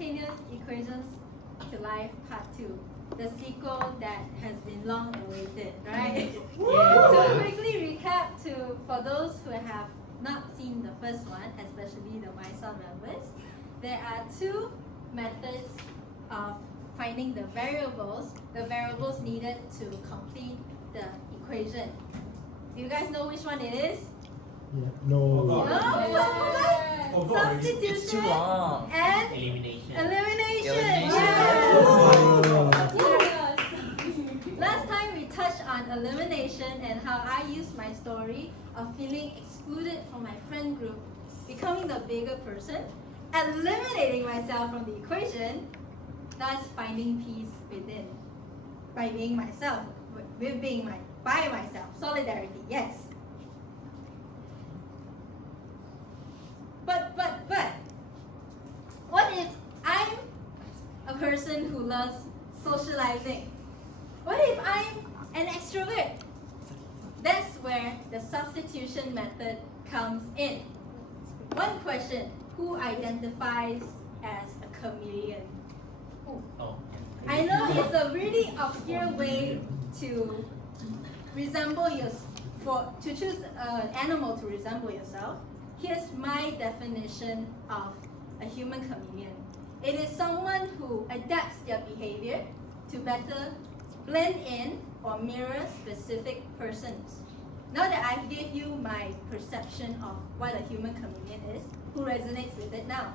Simultaneous Equations to Life Part 2, the sequel that has been long awaited, right? To quickly recap for those who have not seen the first one, especially the MySol members, there are two methods of finding the variables needed to complete the equation. Do you guys know which one it is? Yeah. No. No? Substitution It's too long. and Elimination. elimination. Oh. Yes. Last time we touched on elimination and how I used my story of feeling excluded from my friend group, becoming the bigger person, eliminating myself from the equation, thus finding peace within by being myself, by myself. Solidarity, yes. But what if I'm a person who loves socializing? What if I'm an extrovert? That's where the substitution method comes in. One question: who identifies as a chameleon? Oh. I know it's a really obscure way to choose an animal to resemble yourself. Here's my definition of a human chameleon. It is someone who adapts their behavior to better blend in or mirror specific persons. Now that I've gave you my perception of what a human chameleon is, who resonates with it now?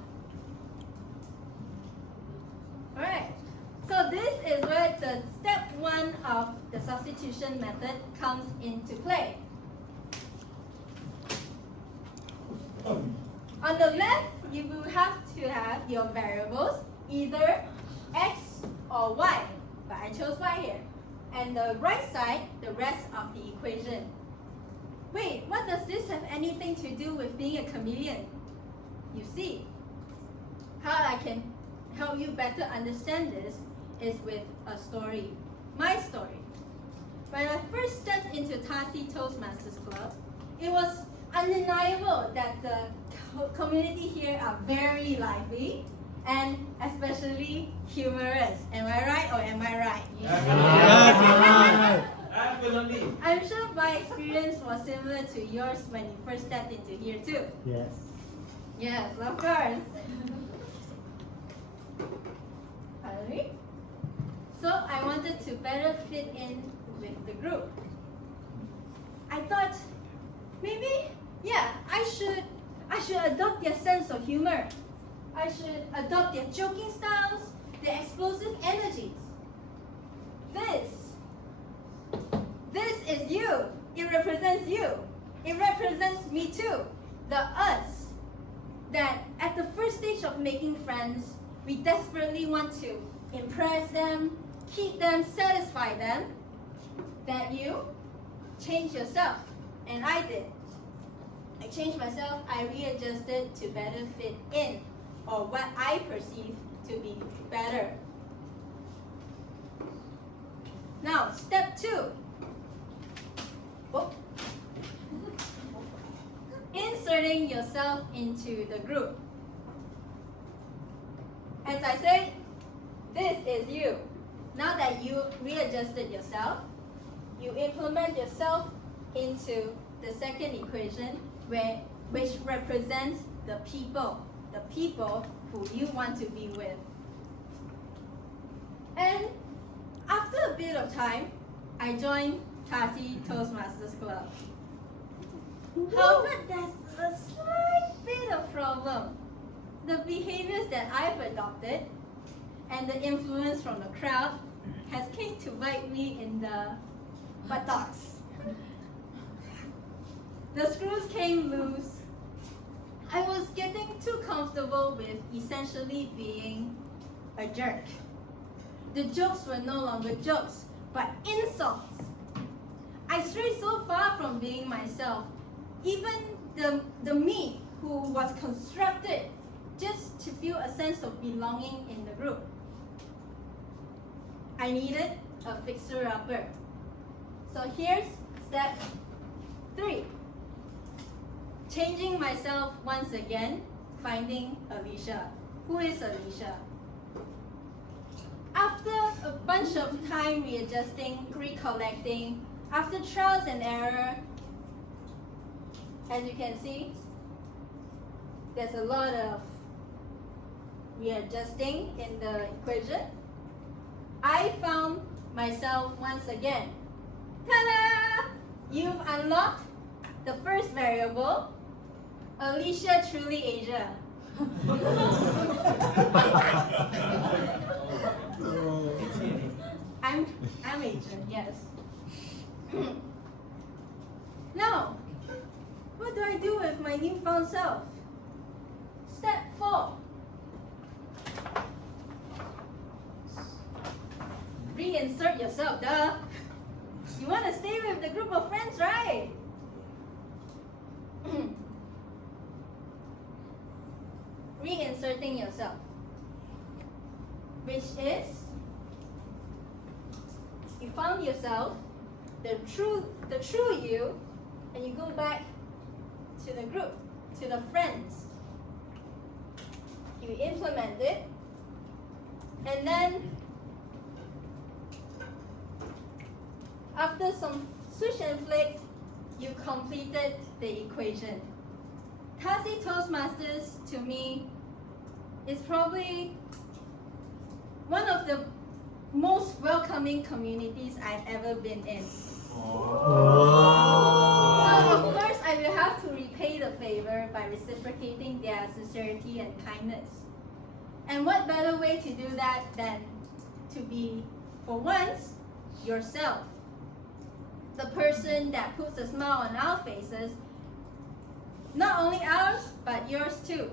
Alright, so this is where the step one of the substitution method comes into play. On the left, you will have to have your variables, either x or y, but I chose y here. And the right side, the rest of the equation. Wait, what does this have anything to do with being a chameleon? You see, how I can help you better understand this is with a story, my story. When I first stepped into Tasi Toastmasters Club, it was undeniable that the community here are very lively and especially humorous. Am I right or am I right? Absolutely. I'm sure my experience was similar to yours when you first stepped into here too. Yes. Yes, of course. Alright. So I wanted to better fit in with the group. I thought maybe, I should adopt their sense of humor. I should adopt their joking styles, their explosive energies. This is you. It represents you. It represents me too. The us. That at the first stage of making friends, we desperately want to impress them, keep them, satisfy them. That you change yourself. And I did. I changed myself, I readjusted to better fit in, or what I perceive to be better. Now, step 2. Oh. Inserting yourself into the group. As I said, this is you. Now that you readjusted yourself, you implement yourself into the second equation, which represents the people who you want to be with. And after a bit of time, I joined Tasi Toastmasters Club. However, there's a slight bit of problem. The behaviors that I've adopted and the influence from the crowd has came to bite me in the buttocks. The screws came loose. I was getting too comfortable with essentially being a jerk. The jokes were no longer jokes, but insults. I strayed so far from being myself, even the me who was constructed just to feel a sense of belonging in the group. I needed a fixer-upper. So here's step 3. Changing myself once again, finding Alicia. Who is Alicia? After a bunch of time readjusting, recollecting, after trials and error, as you can see, there's a lot of readjusting in the equation. I found myself once again. Ta-da! You've unlocked the first variable, Alicia truly Asia. I'm Asian, yes. Now, what do I do with my newfound self? Step 4. Reinsert yourself, duh. You want to stay with the group of friends, right? Reinserting yourself, which is you found yourself, the true you, and you go back to the group, to the friends. You implement it, and then after some switch and flick, you completed the equation. Tassie Toastmasters, to me, is probably one of the most welcoming communities I've ever been in. So of course, I will have to repay the favor by reciprocating their sincerity and kindness. And what better way to do that than to be, for once, yourself. The person that puts a smile on our faces, not only ours, but yours too.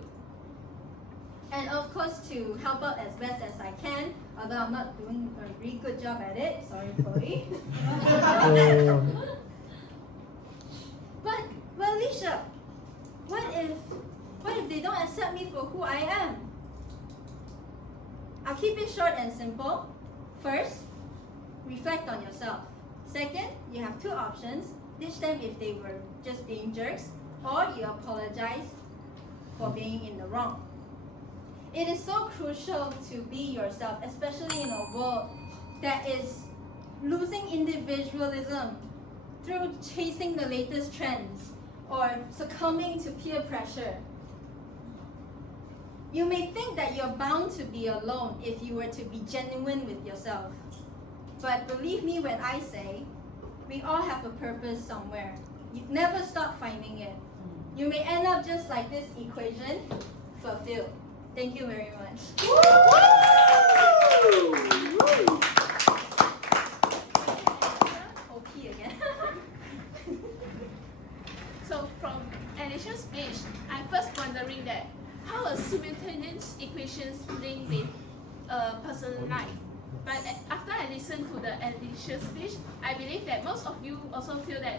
And of course, to help out as best as I can, although I'm not doing a really good job at it. Sorry, Chloe. But Alicia, what if they don't accept me for who I am? I'll keep it short and simple. First, reflect on yourself. Second, you have two options. Ditch them if they were just being jerks, or you apologize for being in the wrong. It is so crucial to be yourself, especially in a world that is losing individualism through chasing the latest trends or succumbing to peer pressure. You may think that you're bound to be alone if you were to be genuine with yourself. But believe me when I say, we all have a purpose somewhere. You never stop finding it. You may end up just like this equation, fulfilled. Thank you very much. OP again. So from Alicia's speech, I'm first wondering that how a simultaneous equations link with a person's life. But after I listened to the Alicia's speech, I believe that most of you also feel that